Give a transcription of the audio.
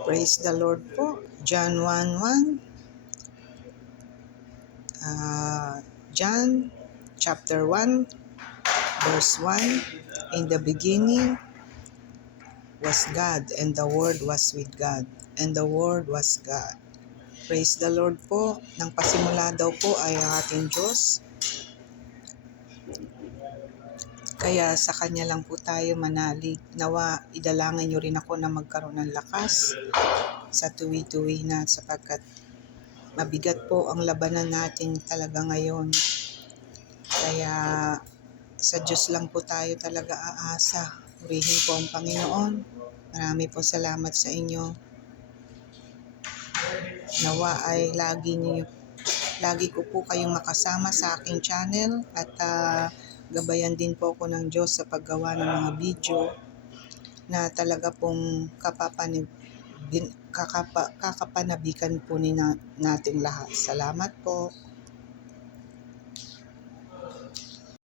Praise the Lord po. John 1:1. John chapter 1 verse 1. In the beginning was God, and the Word was with God, and the Word was God. Praise the Lord po. Nang pasimula daw po ay ang ating Diyos. Kaya sa Kanya lang po tayo manalig. Nawa idalangin niyo rin ako na magkaroon ng lakas sa tuwi-tuwi na, sapagkat mabigat po ang labanan natin talaga ngayon. Kaya sa Diyos lang po tayo talaga aasa. Purihin po ang Panginoon. Marami po salamat sa inyo. Nawa ay lagi ko po kayong makasama sa aking channel, at gabayan din po ako ng Diyos sa paggawa ng mga video na talaga pong kakapanabikan po nating lahat. Salamat po.